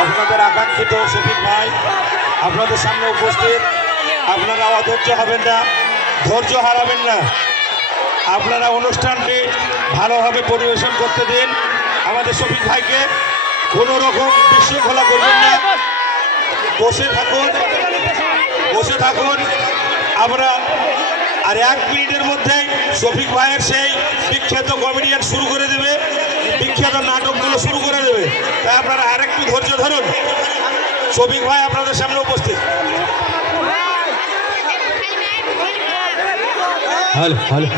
আপনাদের আকাঙ্ক্ষিত শফিক ভাই আপনাদের সামনে উপস্থিত। আপনারা অধৈর্য হবেন না, ধৈর্য হারাবেন না। আপনারা অনুষ্ঠানটি ভালোভাবে পরিবেশন করতে দিন। আমাদের শফিক ভাইকে কোনো রকম বিশৃঙ্খলা করবেন না। বসে থাকুন, বসে থাকুন। আমরা আর 1 মিনিটের মধ্যেই শফিক ভাইয়ের সেই বিখ্যাত কমেডিয়ান শুরু করে দেবে, বিখ্যাত নাটকগুলো শুরু করে দেবে। তাই আপনারা আরেকটু ধৈর্য ধরুন। শফিক ভাই আপনাদের সামনে উপস্থিত। হ্যালো হ্যালো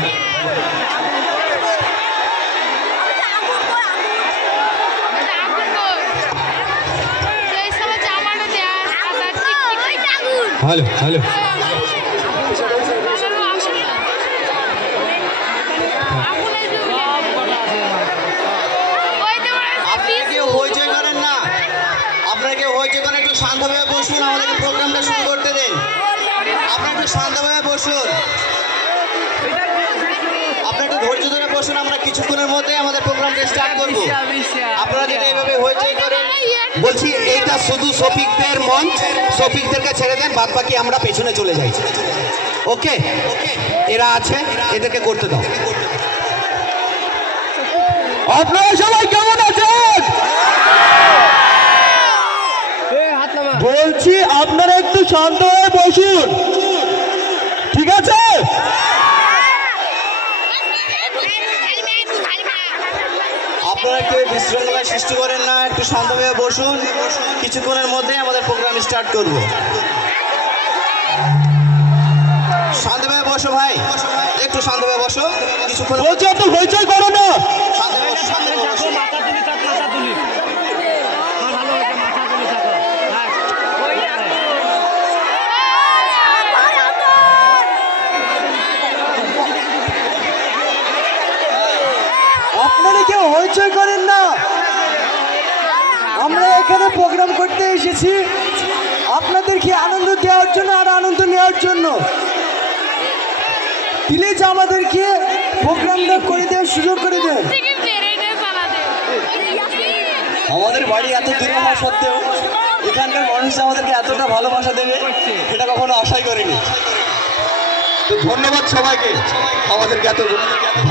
হ্যালো হ্যালো হইচই করেন না, আপনারা কেউ হইচই করেন, একটু শান্তভাবে বসুন, আমাদেরকে প্রোগ্রামটা শুরু করতে দিন। আপনারা একটু শান্তভাবে বসুন, আপনারা একটু ধৈর্য ধরে বসুন। আমরা কিছুক্ষণের মধ্যে আমাদের প্রোগ্রামটা স্টার্ট করব। আপনারা যদি এইভাবে হইচই করেন, বলছি এইটা শুধু শফিকদের মঞ্চ, শফিকদেরকে ছেড়ে দেন, বাদ বাকি আমরা পেছনে চলে যাই। ওকে, এরা আছে, এদেরকে করতে দাও। আপনারা সবাই কেমন আছেন? বলছি আপনারা একটু শান্ত হয়ে বসুন, ঠিক আছে? আপনারা কেউ বিশৃঙ্খলার সৃষ্টি করেন না, একটু শান্তভাবে বসুন। কিছুক্ষণের মধ্যেই আমাদের প্রোগ্রাম স্টার্ট করব। শান্তভাবে বসো ভাই, একটু শান্তভাবে বসো। কিছুক্ষণ বলছি এত হইচই করো না। শান্তভাবে বসো, শান্তভাবে বসো। আপনারা কেউ হইচই করেন না। আমরা এখানে প্রোগ্রাম করতে এসেছি আপনাদেরকে আনন্দ দেওয়ার জন্য আর আনন্দ নেওয়ার জন্য। প্লিজ আমাদেরকে প্রোগ্রামটা করে দেন, সুযোগ করে দেন। আমাদের বাড়ি এত দূরে হওয়া সত্ত্বেও এখানকার মানুষ আমাদেরকে এতটা ভালোবাসা দেবে এটা কখনো আশাই করিনি। তো ধন্যবাদ সবাইকে আমাদেরকে এত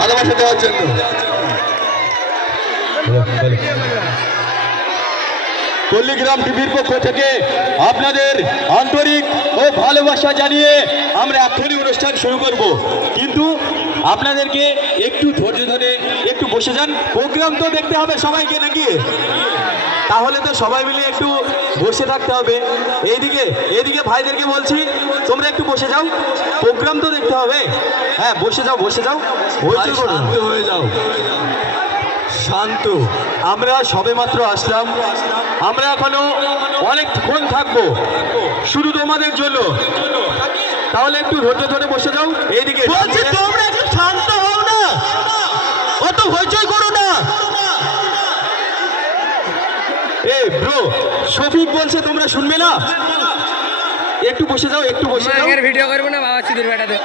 ভালোবাসা দেওয়ার জন্য। পল্লীগ্রাম টিভির পক্ষ থেকে আপনাদের আন্তরিক ও ভালোবাসা জানিয়ে আমরা এখনই অনুষ্ঠান শুরু করব, কিন্তু আপনাদেরকে একটু ধৈর্য ধরে একটু বসে যান। প্রোগ্রাম তো দেখতে হবে সবাইকে নাকি? তাহলে তো সবাই মিলে একটু বসে থাকতে হবে। এইদিকে ভাইদেরকে বলছি তোমরা একটু বসে যাও, প্রোগ্রাম তো দেখতে হবে। হ্যাঁ বসে যাও, বসে যাও, শান্ত হয়ে যাও, শান্ত। আমরা সবেমাত্র আসলাম, আমরা এখনো অনেকক্ষণ থাকবো শুধু তোমাদের জন্য। তাহলে একটু ধৈর্য ধরে বসে যাও। এইদিকে তোমরা একটু শান্ত হও না, অত হইচই করো না। এই ব্রো, শফিক বলছে তোমরা শুনবে না। একটু বসে যাও, একটু বসে যাও। ভিডিও করবো না বাবা, চিদুর বেটাতে